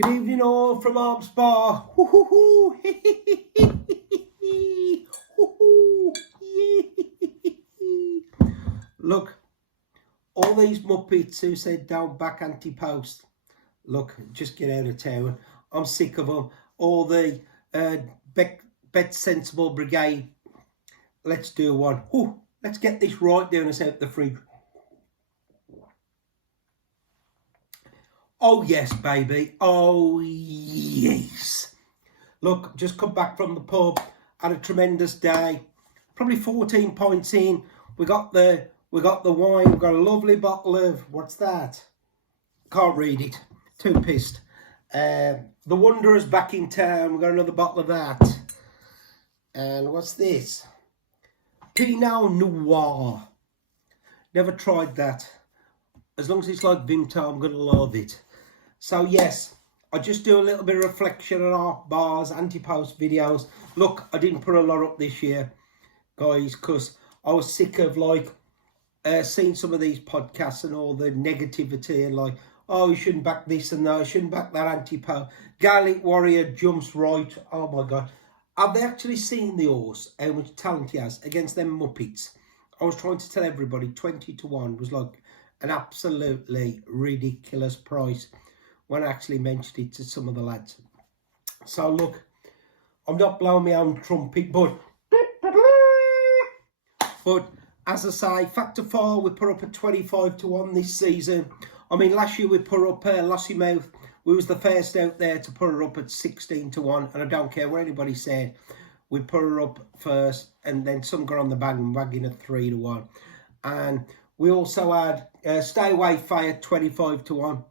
Good evening all from Harps Bar. Look, all these muppets who said don't back anti-post. Look, just get out of town. I'm sick of them. All the Bet Sensible Brigade. Let's do one. Let's get this right down us out the fridge. Oh yes, baby. Oh yes. Look, just come back from the pub. Had a tremendous day. Probably 14 points in. We got the wine. We've got a lovely bottle of, what's that? Can't read it. Too pissed. The Wanderer's back in town. We've got another bottle of that. And what's this? Pinot Noir. Never tried that. As long as it's like Vimto, I'm going to love it. So yes, I just do a little bit of reflection on our bars, anti-post videos. Look, I didn't put a lot up this year, guys, because I was sick of like seeing some of these podcasts and all the negativity and like, oh, you shouldn't back this and that, you shouldn't back that anti-post. Gaelic Warrior jumps right. Oh my God. Have they actually seen the horse, how much talent he has against them Muppets? I was trying to tell everybody 20 to 1 was like an absolutely ridiculous price when I actually mentioned it to some of the lads. So look, I'm not blowing my own trumpet, but as I say, Factor 4, we put up at 25 to 1 this season. I mean, last year we put up Lossymouth. We was the first out there to put her up at 16 to 1, and I don't care what anybody said. We put her up first, and then some got on the bandwagon at 3 to 1. And we also had Stay Away Fire 25 to 1.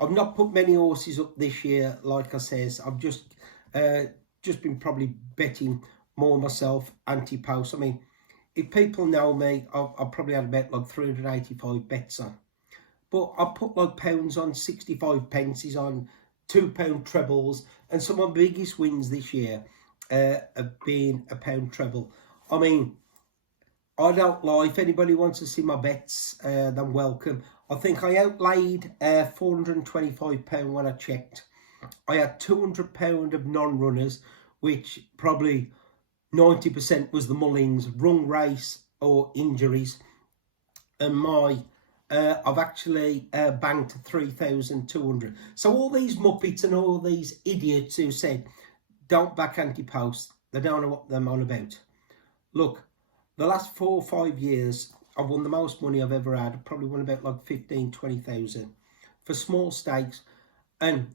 I've not put many horses up this year, like I says. I've just been probably betting more myself, anti-post. I mean, if people know me, I've probably had about like 385 bets on. But I put like pounds on, 65 pences on, £2 trebles, and some of my biggest wins this year have been a £1 treble. I mean, I don't lie. If anybody wants to see my bets, then welcome. I think I outlaid £425 when I checked. I had £200 of non-runners, which probably 90% was the Mullins, wrong race or injuries. And my I've actually banked 3,200. So all these Muppets and all these idiots who said, don't back anti-post, they don't know what they're on about. Look, the last 4 or 5 years, I've won the most money I've ever had. I've probably won about like 15, 20,000 for small stakes. And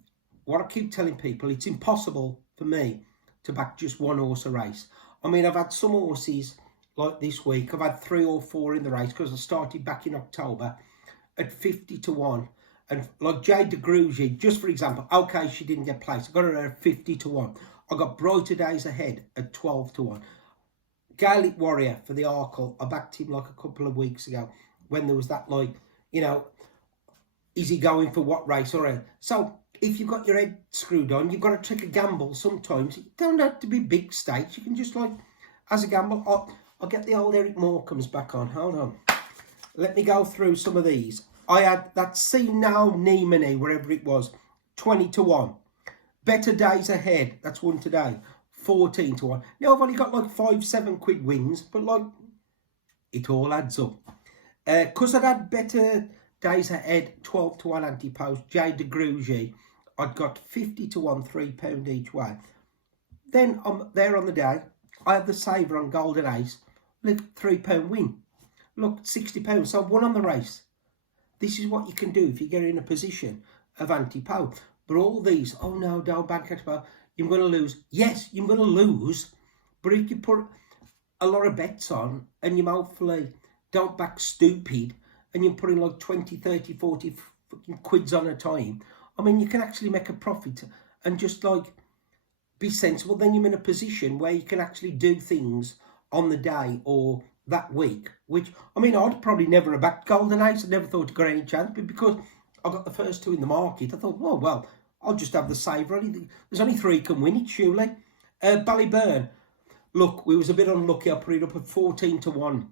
what I keep telling people, it's impossible for me to back just one horse a race. I mean, I've had some horses like this week. I've had 3 or 4 in the race because I started back in October at 50 to 1. And like Jade de Grugy, just for example, okay, she didn't get placed. I got her at 50 to 1. I got Brighter Days Ahead at 12 to 1. Gaelic Warrior for the Arkle, I backed him like a couple of weeks ago when there was that, like, you know, is he going for what race or anything? So if you've got your head screwed on, you've got to take a gamble sometimes. It don't have to be big stakes. You can just, like, as a gamble, I'll get the old Eric Morecambe's back on. Hold on. Let me go through some of these. I had that See Now Nemone, wherever it was, 20 to 1. Better Days Ahead, that's one today, 14 to 1. Now I've only got like 5-7 quid wins, but like it all adds up. Because I'd had Better Days Ahead, 12 to 1 anti-post, Jade de Grugy, I'd got 50 to 1, £3 each way. Then I'm there on the day, I had the saver on Golden Ace, look, £3 win. Look, £60, so I've won on the race. This is what you can do if you get in a position of anti-post. But all these, oh no, don't back anti-post, you're going to lose. Yes, you're going to lose. But if you put a lot of bets on and you hopefully don't back stupid and you're putting like 20, 30, 40 fucking quids on a time, I mean, you can actually make a profit and just like be sensible. Then you're in a position where you can actually do things on the day or that week, which, I mean, I'd probably never have backed Golden Ace. I never thought I'd got any chance, but because I got the first 2 in the market, I thought, oh, well, I'll just have the saver. There's only 3 can win it, surely. Ballyburn, look, we was a bit unlucky. I put it up at 14 to 1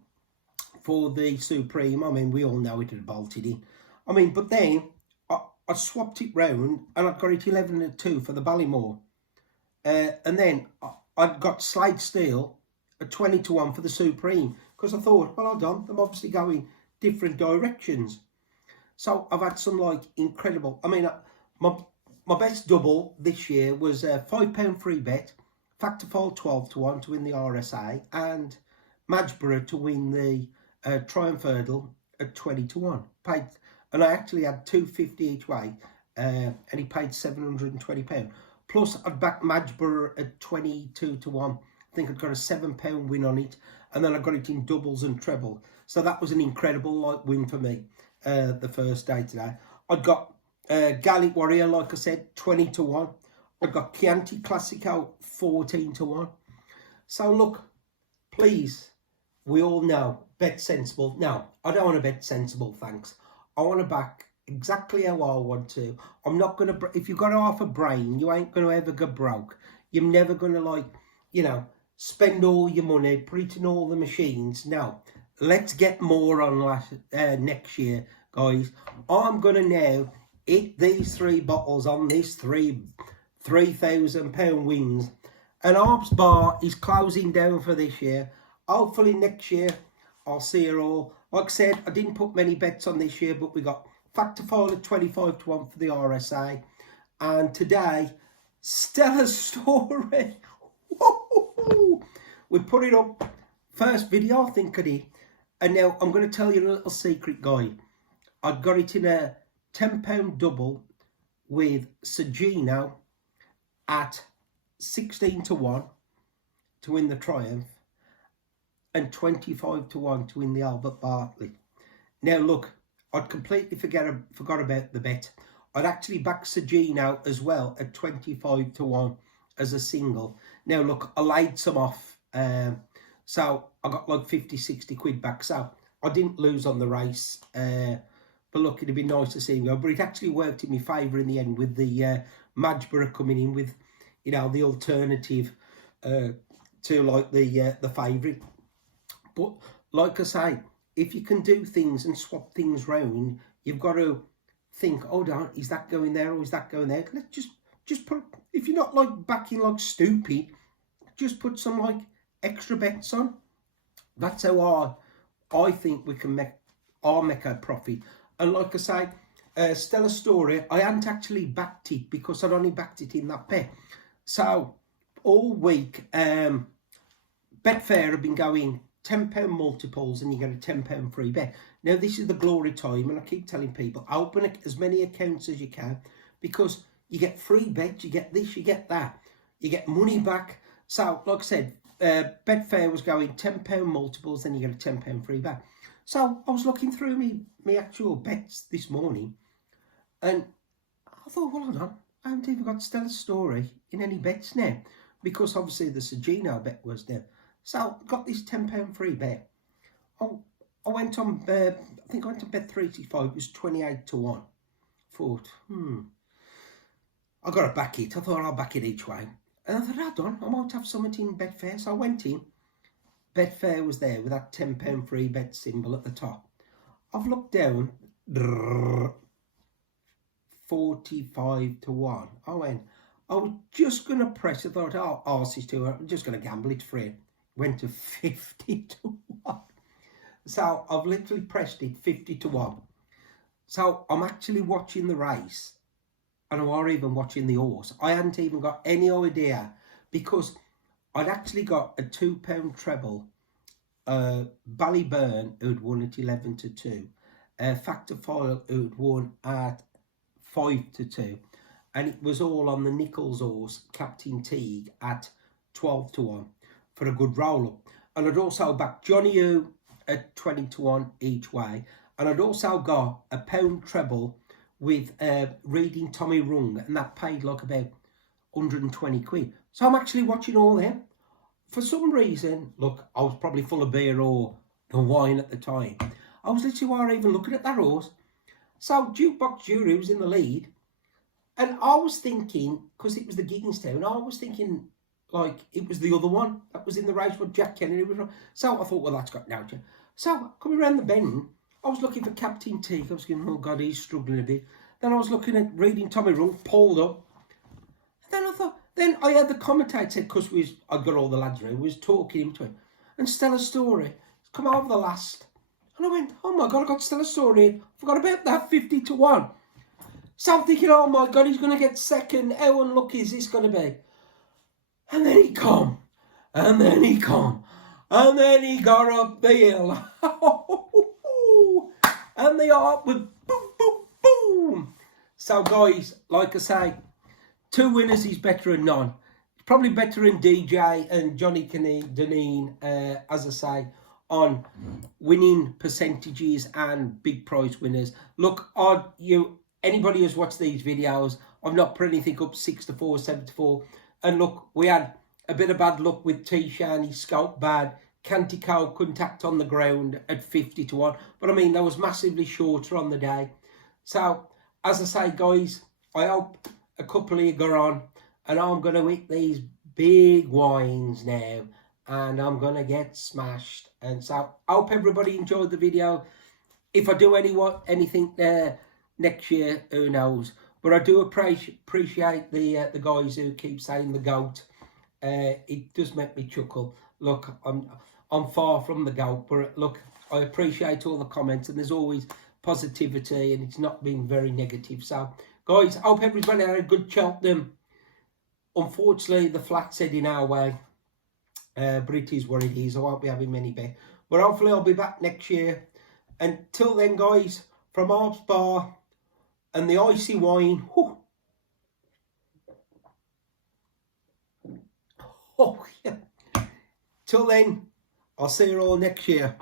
for the Supreme. I mean, we all know it had bolted in. I mean, but then I I swapped it round and I got it 11-2 for the Ballymore. And then I'd got Slade Steel at 20-1 for the Supreme, because I thought, well, hold on, I'm obviously going different directions. So I've had some like incredible, I mean, my best double this year was a £5 free bet, Factor Fall 12-1 to win the RSA, and Madgeborough to win the Triumph Hurdle at 20-1. Paid, and I actually had £250 each way, and he paid £720. Plus, I'd backed Madgeborough at 22-1. I think I'd got a £7 win on it, and then I got it in doubles and treble. So that was an incredible like win for me the first day today. I'd got Gaelic Warrior, like I said, 20-1. I got Chianti Classico 14-1. So look, please, we all know, bet sensible. No, I don't want to bet sensible, thanks. I want to back exactly how I want to. I'm not going to, if you've got half a brain, you ain't going to ever go broke. You're never going to, like, you know, spend all your money, put it in all the machines. No, let's get more on next year, guys. I'm going to now eat these 3 bottles on this £3,000 wins. And Harps Bar is closing down for this year. Hopefully next year I'll see you all. Like I said, I didn't put many bets on this year, but we got Factor Fall at 25-1 for the RSA. And today, Stella Story. We put it up. First video, I think I did. And now I'm going to tell you a little secret, guy. I got it in a £10 double with Sagino at 16-1 to win the Triumph, and 25-1 to win the Albert Bartlett. Now look, I'd completely forgot about the bet. I'd actually backed Sagino as well at 25-1 as a single. Now look, I laid some off, so I got like 50-60 quid back, so I didn't lose on the race. But look, it'd be nice to see him go. But it actually worked in my favour in the end with the Madgeborough coming in with, you know, the alternative to like the favourite. But like I say, if you can do things and swap things round, you've got to think, hold on, is that going there or is that going there? Let's just put, if you're not like backing like stupid, just put some like extra bets on. That's how I think we can make a profit. And like I say, Stella Story, I hadn't actually backed it because I'd only backed it in that bet. So all week, Betfair have been going £10 multiples and you get a £10 free bet. Now this is the glory time, and I keep telling people, open as many accounts as you can, because you get free bets, you get this, you get that, you get money back. So like I said, Betfair was going £10 multiples, then you get a £10 free bet. So I was looking through me actual bets this morning, and I thought, well, hold on, I haven't even got Stella Story in any bets now, because obviously the Sagino bet was there. So got this £10 free bet. I went on, I think I went to Bet365, it was 28-1. Thought, I got to back it. I thought I'll back it each way. And I thought, hold on, I might have something in Betfair. So I went in. Betfair was there with that £10 free bet symbol at the top. I've looked down, 45-1. I went, I was just going to press, I thought, oh, arse is too, I'm just going to gamble, it's free. Went to 50-1. So I've literally pressed it 50-1. So I'm actually watching the race, and I'm even watching the horse. I hadn't even got any idea, because I'd actually got a £2 treble. Ballyburn, who'd won at 11-2. Factor Foil, who'd won at 5-2. And it was all on the Nichols horse, Captain Teague, at 12-1 for a good roll-up. And I'd also backed Johnny U at 20-1 each way. And I'd also got a £1 treble with reading Tommy Rung, and that paid like about 120 quid. So I'm actually watching all them. For some reason, look, I was probably full of beer or the wine at the time. I was literally even looking at that horse. So Jukebox Jury was in the lead. And I was thinking, because it was the Gigginstown, I was thinking like it was the other one that was in the race with Jack Kennedy was. So I thought, well, that's got no chance. So coming around the bend, I was looking for Captain Teague. I was thinking, oh God, he's struggling a bit. Then I was looking at reading Tommy Rung, pulled up. And then I thought, then I had the commentator, because I got all the lads around, we was talking into it. And Stella Story come over the last. And I went, oh my God, I got Stella Story. I forgot about that 50 to 1. So I'm thinking, oh my God, he's going to get second. How unlucky is this going to be? And then he come. And then he come. And then he got up the hill. And the Harp went boom, boom, boom. So guys, like I say, 2 winners is better than none. It's probably better than DJ and Johnny Deneen, as I say, on winning percentages and big prize winners. Look, anybody who's watched these videos, I've not put anything up 6 to 4, 7 to 4. And look, we had a bit of bad luck with T-Shani, Scout bad. Cantico couldn't act on the ground at 50 to 1. But I mean, that was massively shorter on the day. So, as I say, guys, I hope a couple of you go on. And I'm going to hit these big wines now. And I'm going to get smashed. And so, I hope everybody enjoyed the video. If I do anything there next year, who knows. But I do appreciate the guys who keep saying the GOAT. It does make me chuckle. Look, I'm far from the GOAT, but look, I appreciate all the comments, and there's always positivity, and it's not been very negative. So, guys, I hope everybody had a good Cheltenham. Unfortunately, the flat's heading our way, but it is what it is. I won't be having many bet, but hopefully I'll be back next year. Until then, guys, from Harps Bar and the icy wine. Whew. Oh, yeah. Till then, I'll see you all next year.